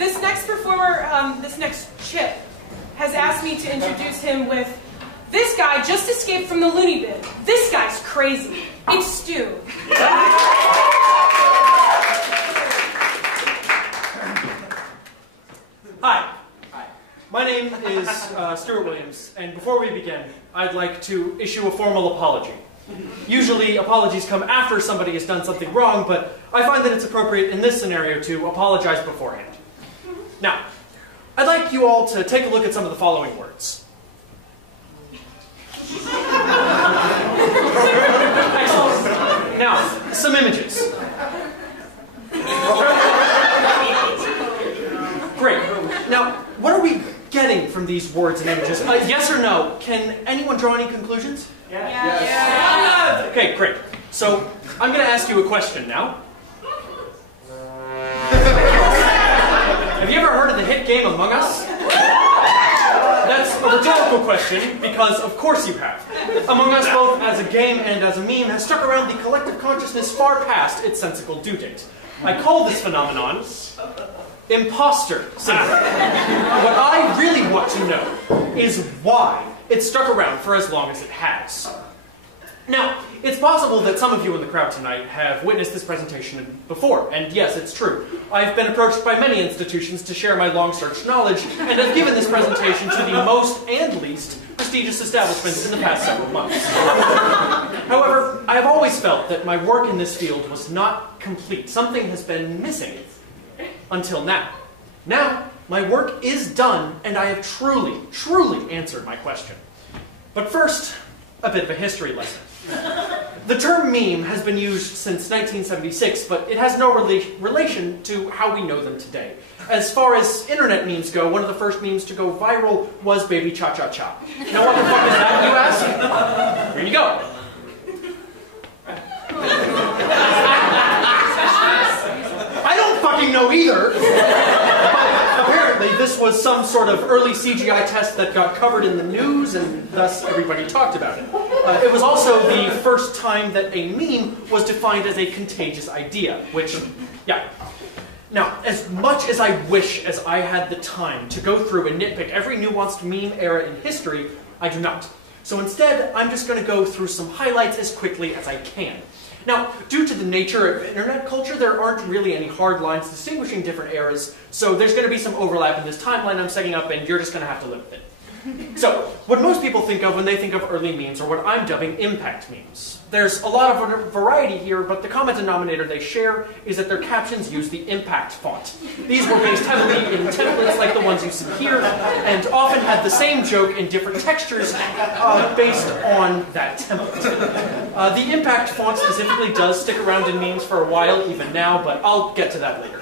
This next performer, this next chip, has asked me to introduce him with, this guy just escaped from the loony bin. This guy's crazy. It's Stu. Hi. My name is Stuart Williams, and before we begin, I'd like to issue a formal apology. Usually, apologies come after somebody has done something wrong, but I find that it's appropriate in this scenario to apologize beforehand. Now, I'd like you all to take a look at some of the following words. Excellent. Now, some images. Great. Now, what are we getting from these words and images? Yes or no? Can anyone draw any conclusions? Yes. Yes. Okay, great. So, I'm going to ask you a question now. Have you ever heard of the hit game Among Us? That's a rhetorical question, because of course you have. Among Us, both as a game and as a meme, has stuck around the collective consciousness far past its sensical due date. I call this phenomenon Impostor syndrome. What I really want to know is why it's stuck around for as long as it has. Now, it's possible that some of you in the crowd tonight have witnessed this presentation before, and yes, it's true. I've been approached by many institutions to share my long-searched knowledge, and I've given this presentation to the most and least prestigious establishments in the past several months. However, I have always felt that my work in this field was not complete. Something has been missing. Until now. Now, my work is done, and I have truly, truly answered my question. But first, a bit of a history lesson. The term meme has been used since 1976, but it has no relation to how we know them today. As far as internet memes go, one of the first memes to go viral was Baby Cha Cha Cha. Now what the fuck is that, you ask? Here you go. I don't fucking know either. But apparently this was some sort of early CGI test that got covered in the news, and thus everybody talked about it. It was also the first time that a meme was defined as a contagious idea, which, yeah. Now, as much as I wish as I had the time to go through and nitpick every nuanced meme era in history, I do not. So instead, I'm just going to go through some highlights as quickly as I can. Now, due to the nature of internet culture, there aren't really any hard lines distinguishing different eras, so there's going to be some overlap in this timeline I'm setting up, and you're just going to have to live with it. So, what most people think of when they think of early memes are what I'm dubbing impact memes. There's a lot of variety here, but the common denominator they share is that their captions use the impact font. These were based heavily in templates like the ones you see here, and often had the same joke in different textures based on that template. The impact font specifically does stick around in memes for a while, even now, but I'll get to that later.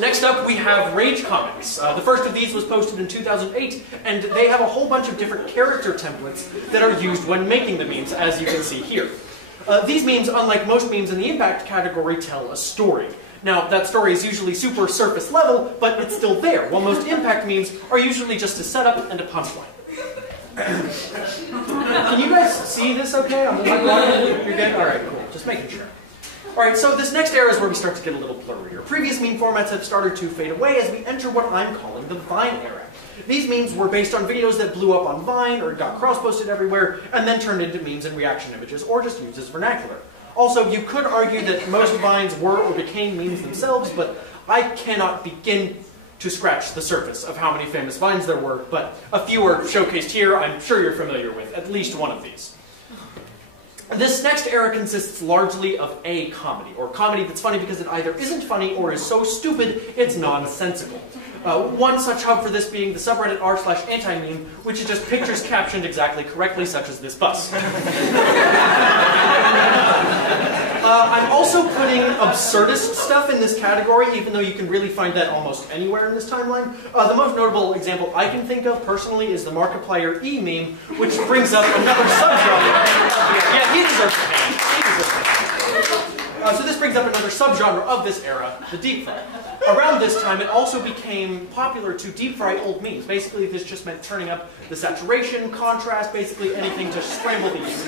Next up, we have Rage Comics. The first of these was posted in 2008, and they have a whole bunch of different character templates that are used when making the memes, as you can see here. These memes, unlike most memes in the impact category, tell a story. Now, that story is usually super surface level, but it's still there, while most impact memes are usually just a setup and a punchline. Can you guys see this okay? You're good? Alright, cool. Just making sure. Alright, so this next era is where we start to get a little blurrier. Previous meme formats have started to fade away as we enter what I'm calling the Vine era. These memes were based on videos that blew up on Vine or got cross-posted everywhere, and then turned into memes and reaction images, or just used as vernacular. Also, you could argue that most Vines were or became memes themselves, but I cannot begin to scratch the surface of how many famous Vines there were, but a few are showcased here. I'm sure you're familiar with at least one of these. This next era consists largely of a comedy, or comedy that's funny because it either isn't funny or is so stupid it's nonsensical. One such hub for this being the subreddit r/anti-meme, which is just pictures captioned exactly correctly, such as this bus. I'm also putting absurdist stuff in this category, even though you can really find that almost anywhere in this timeline. The most notable example I can think of, personally, is the Markiplier E meme, which brings up another subgenre. Yeah, he deserves a hand. He deserves a hand. So this brings up another subgenre of this era, the deep fry. Around this time, it also became popular to deep fry old memes. Basically, this just meant turning up the saturation, contrast, basically anything to scramble these.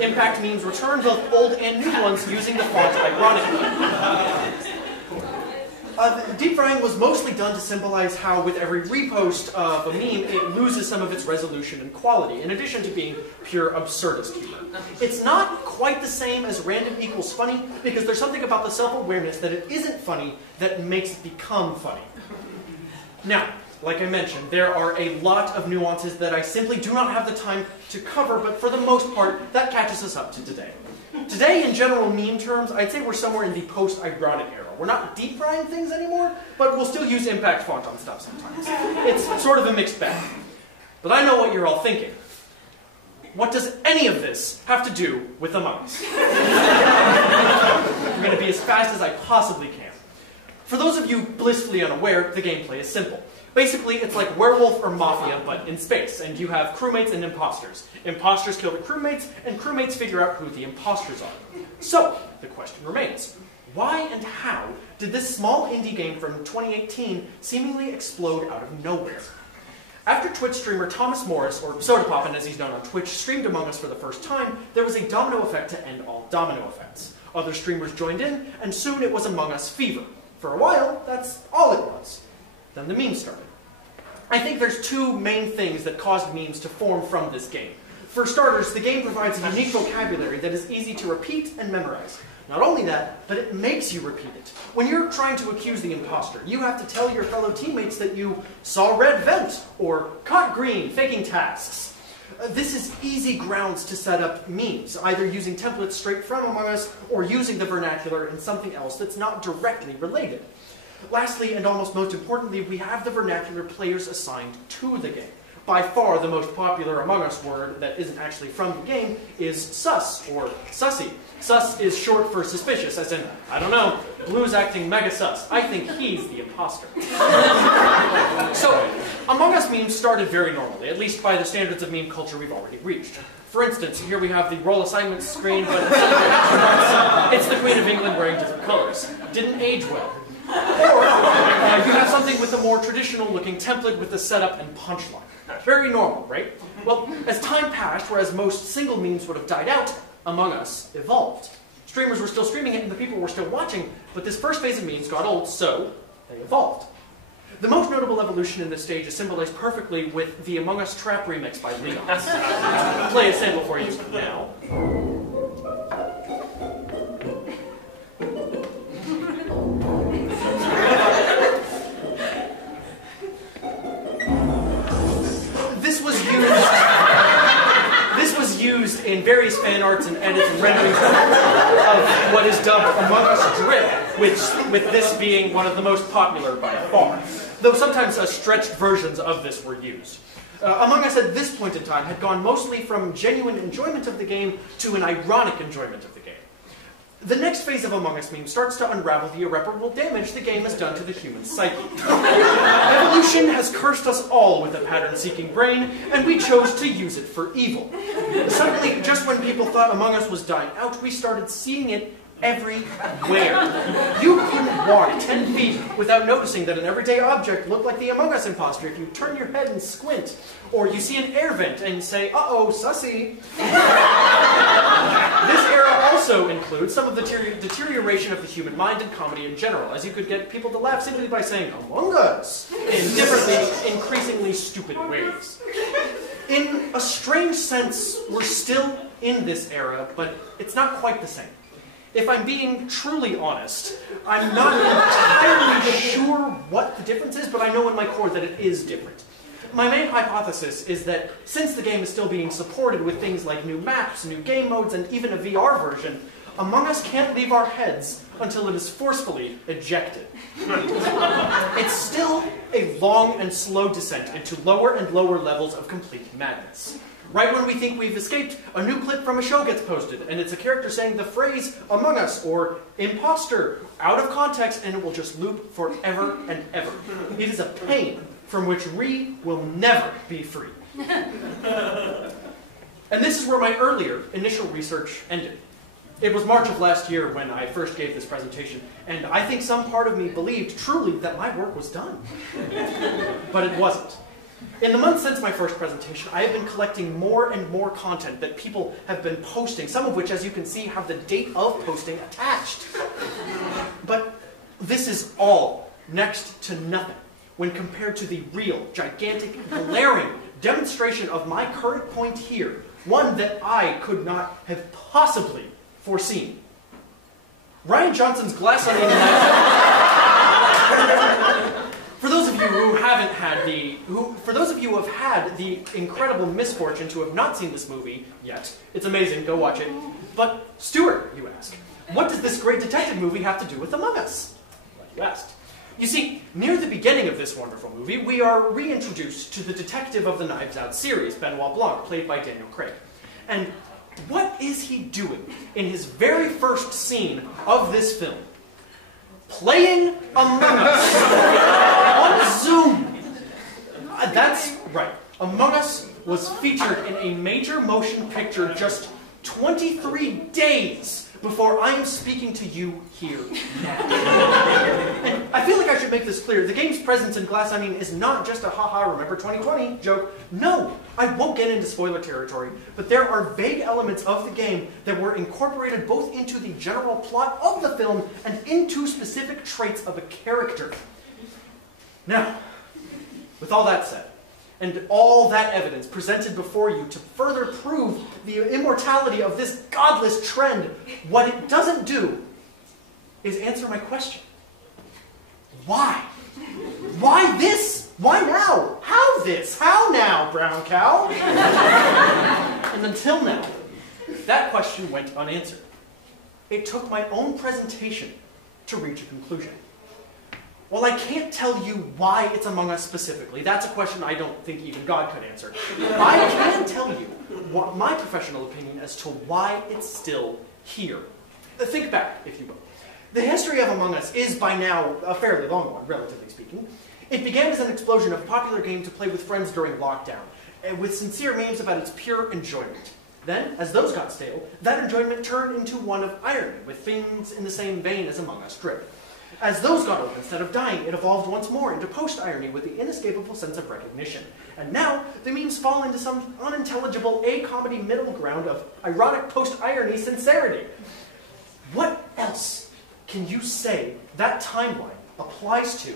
Impact memes returned both old and new ones using the font ironically. Deep frying was mostly done to symbolize how with every repost of a meme, it loses some of its resolution and quality, in addition to being pure absurdist humor. It's not quite the same as random equals funny, because there's something about the self-awareness that it isn't funny that makes it become funny. Now, like I mentioned, there are a lot of nuances that I simply do not have the time to cover, but for the most part, that catches us up to today. Today, in general meme terms, I'd say we're somewhere in the post-ironic era. We're not deep frying things anymore, but we'll still use impact font on stuff sometimes. It's sort of a mixed bag. But I know what you're all thinking. What does any of this have to do with Among Us? I'm going to be as fast as I possibly can. For those of you blissfully unaware, the gameplay is simple. Basically, it's like Werewolf or Mafia, but in space, and you have crewmates and imposters. Imposters kill the crewmates, and crewmates figure out who the imposters are. So, the question remains, why and how did this small indie game from 2018 seemingly explode out of nowhere? After Twitch streamer Thomas Morris, or Sodapoppin as he's known on Twitch, streamed Among Us for the first time, there was a domino effect to end all domino effects. Other streamers joined in, and soon it was Among Us fever. For a while, that's all it was. Then the memes started. I think there's two main things that caused memes to form from this game. For starters, the game provides a unique vocabulary that is easy to repeat and memorize. Not only that, but it makes you repeat it. When you're trying to accuse the imposter, you have to tell your fellow teammates that you saw red vent, or caught green, faking tasks. This is easy grounds to set up memes, either using templates straight from Among Us, or using the vernacular in something else that's not directly related. Lastly, and almost most importantly, we have the vernacular players assigned to the game. By far the most popular Among Us word that isn't actually from the game is sus, or sussy. Sus is short for suspicious, as in, I don't know, Blue's acting mega sus. I think he's the imposter. So, Among Us memes started very normally, at least by the standards of meme culture we've already reached. For instance, here we have the role assignments screen, but it's the Queen of England wearing different colors. Didn't age well. Or you have something with a more traditional-looking template with a setup and punchline. Very normal, right? Well, as time passed, whereas most single memes would have died out, Among Us evolved. Streamers were still streaming it and the people were still watching, but this first phase of memes got old, so they evolved. The most notable evolution in this stage is symbolized perfectly with the Among Us Trap remix by Leon. Play a sample for you now. Used in various fan arts and edits and renderings of what is dubbed Among Us Drip, with this being one of the most popular by far. Though sometimes stretched versions of this were used. Among Us at this point in time had gone mostly from genuine enjoyment of the game to an ironic enjoyment of the game. The next phase of Among Us memes starts to unravel the irreparable damage the game has done to the human psyche. Evolution has cursed us all with a pattern-seeking brain, and we chose to use it for evil. Suddenly, just when people thought Among Us was dying out, we started seeing it everywhere. You couldn't walk 10 feet without noticing that an everyday object looked like the Among Us imposter if you turn your head and squint. Or you see an air vent and say, uh-oh, sussy. This era also includes some of the deterioration of the human mind and comedy in general, as you could get people to laugh simply by saying, Among Us, in differently, increasingly stupid ways. In a strange sense, we're still in this era, but it's not quite the same. If I'm being truly honest, I'm not entirely sure what the difference is, but I know in my core that it is different. My main hypothesis is that since the game is still being supported with things like new maps, new game modes, and even a VR version, Among Us can't leave our heads until it is forcefully ejected. It's still a long and slow descent into lower and lower levels of complete madness. Right when we think we've escaped, a new clip from a show gets posted, and it's a character saying the phrase Among Us or Impostor out of context, and it will just loop forever and ever. It is a pain from which we will never be free. And this is where my earlier initial research ended. It was March of last year when I first gave this presentation, and I think some part of me believed truly that my work was done. But it wasn't. In the months since my first presentation, I have been collecting more and more content that people have been posting, some of which, as you can see, have the date of posting attached. But this is all next to nothing when compared to the real, gigantic, glaring demonstration of my current point here, one that I could not have possibly foreseen. Rian Johnson's glass onion knife. For those of you who haven't had for those of you who have had the incredible misfortune to have not seen this movie yet, it's amazing, go watch it. But Stuart, you ask, what does this great detective movie have to do with Among Us? Like you asked. You see, near the beginning of this wonderful movie, we are reintroduced to the detective of the Knives Out series, Benoit Blanc, played by Daniel Craig. And what is he doing in his very first scene of this film? Playing Among Us on Zoom. That's right. Among Us was featured in a major motion picture just 23 days before I'm speaking to you here now. And I feel like I should make this clear. The game's presence in Glass Onion is not just a haha, remember 2020 joke. No, I won't get into spoiler territory, but there are vague elements of the game that were incorporated both into the general plot of the film and into specific traits of a character. Now, with all that said, and all that evidence presented before you to further prove the immortality of this godless trend, what it doesn't do is answer my question. Why? Why this? Why now? How this? How now, brown cow? And until now, that question went unanswered. It took my own presentation to reach a conclusion. While I can't tell you why it's Among Us specifically, that's a question I don't think even God could answer, I can tell you what my professional opinion as to why it's still here. Think back, if you will. The history of Among Us is by now a fairly long one, relatively speaking. It began as an explosion of a popular game to play with friends during lockdown, with sincere memes about its pure enjoyment. Then, as those got stale, that enjoyment turned into one of irony, with things in the same vein as Among Us drip. As those got old, instead of dying, it evolved once more into post-irony with the inescapable sense of recognition. And now, the memes fall into some unintelligible A-comedy middle ground of ironic post-irony sincerity. What else can you say that timeline applies to?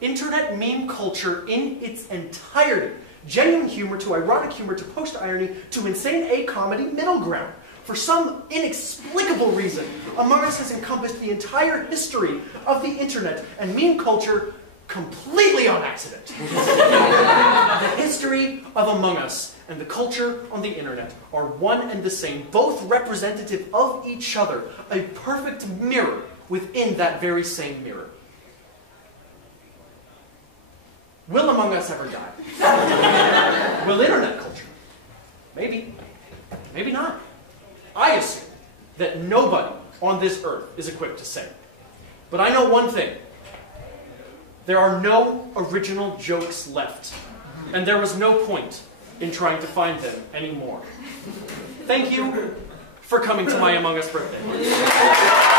Internet meme culture in its entirety. Genuine humor to ironic humor to post-irony to insane A-comedy middle ground. For some inexplicable reason, Among Us has encompassed the entire history of the internet and meme culture completely on accident. The history of Among Us and the culture on the internet are one and the same, both representative of each other, a perfect mirror within that very same mirror. Will Among Us ever die? Will internet culture? Maybe. Maybe not. I assume that nobody on this earth is equipped to say. But I know one thing. There are no original jokes left. And there was no point in trying to find them anymore. Thank you for coming to my Among Us birthday.